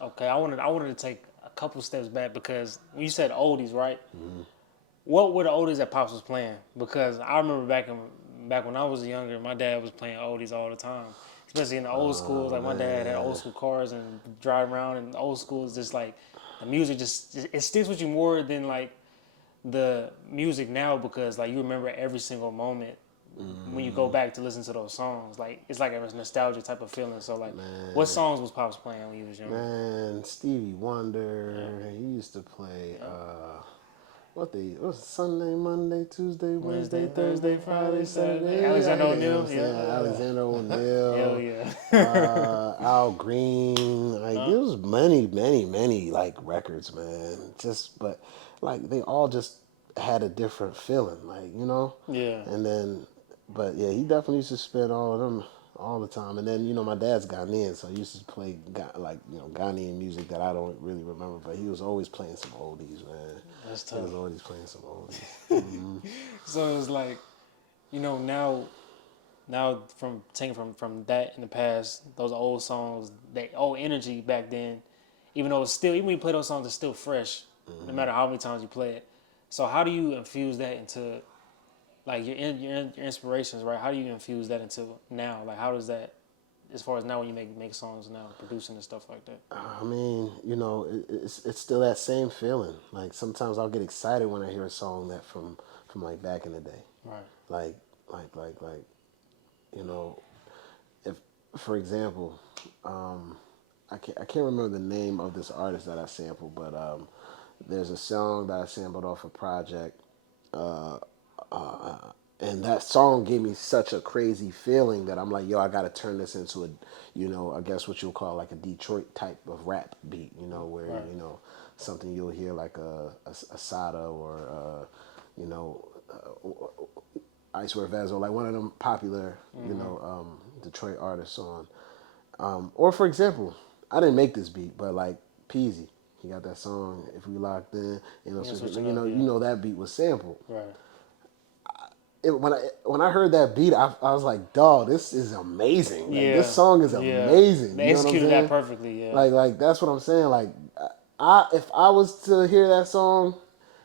Okay, I wanted to take a couple steps back because when you said oldies, right? Mm-hmm. What were the oldies that Pops was playing? Because I remember back when I was younger, my dad was playing oldies all the time, especially in the old schools. Oh Like my dad had old man, school cars and drive around, and the old schools just like the music just it sticks with you more than like the music now because like you remember every single moment when you go mm, back to listen to those songs. Like it's like a nostalgia type of feeling. So like, what man, songs was Pops playing when he was younger? man, Stevie Yeah, Wonder. He used to play. yeah. What's Sunday, Monday, Tuesday, Wednesday, Wednesday, Thursday, Thursday, Friday, Friday, Saturday. Saturday. Alexander You know what I'm O'Neal. saying? Yeah. Alexander Hell O'Neal, yeah. Al Green. Like Huh? there was many like records, man. Just but like they all just had a different feeling, like Yeah. And then, but yeah, he definitely used to spit all of them all the time. And then my dad's Ghanaian, so he used to play like Ghanaian music that I don't really remember, but he was always playing some oldies, man. That's He was tough. always playing some oldies. Hmm. So it's like, now from taking from that in the past, those old songs, that old energy back then, even though it's still even when you play those songs, it's still fresh, no Hmm. matter how many times you play it. So how do you infuse that into like your inspirations, right? How do you infuse that into now? Like how does that, as far as now when you make songs now, producing and stuff like that? I mean, it's still that same feeling. Like sometimes I'll get excited when I hear a song that from like back in the day. Right. Like like you know, if for example, um, I can't remember the name of this artist that I sampled, but there's a song that I sampled off a project, uh, uh, and that song gave me such a crazy feeling that I'm like, yo, I got to turn this into a, I guess what you'll call like a Detroit type of rap beat, where Right. something you'll hear like a Sada or you know Icewear Vezo, like one of them popular, Mm-hmm. Detroit artists on. Or for example, I didn't make this beat, but like Peasy, he got that song "If We Locked In," Yeah, so switching up. Yeah. that beat was sampled. Right. When I heard that beat, I was like, dog, this is amazing. Like this Yeah. song is Yeah. amazing. They You know what I'm executed that saying? perfectly. Yeah. Like that's what I'm saying. Like if I was to hear that song,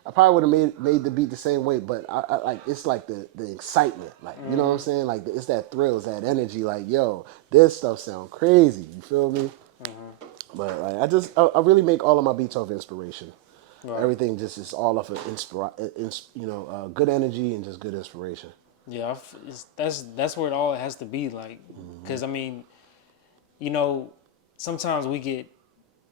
I probably would have made the beat the same way. But I like it's like the excitement. Like you know what I'm Mm-hmm. saying? Like it's that thrill, it's that energy. Like yo, this stuff sound crazy. You feel me? Mm-hmm. But like I really make all of my beats off inspiration. Right. Everything just is all off of good energy and just good inspiration. Yeah. That's where it all has to be. Like, Hmm. because I mean, you know, sometimes we get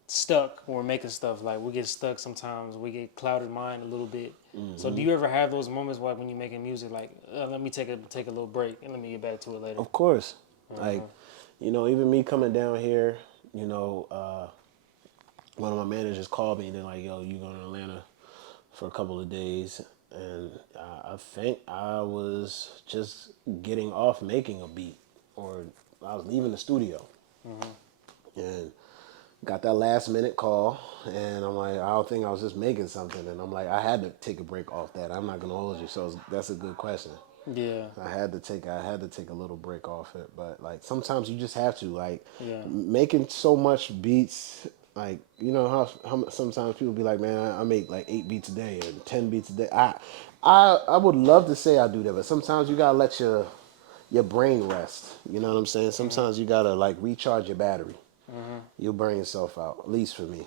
stuck when we're making stuff. Like we get stuck sometimes. We get clouded mind a little bit. So do Hmm. you ever have those moments like when you're making music, like let me take a little break and let me get back to it later? Of course, like Uh-huh. even me coming down here, one of my managers called me and they're like, "Yo, you going to Atlanta for a couple of days?" And I think I was just getting off making a beat, or I was leaving the studio, Hmm. and got that last minute call, and I'm like, I don't think I was just making something, and I'm like, I had to take a break off that. I'm not gonna hold you, so that's a good question. Yeah. I had to take a little break off it, but like sometimes you just have to like Yeah. making so much beats. Like how sometimes people be like, man, I make like 8 beats a day or 10 beats a day. I would love to say I do that, but sometimes you gotta let your brain rest. You know what I'm saying? Hmm. Sometimes you gotta like recharge your battery. Hmm. You'll burn yourself out. At least for me.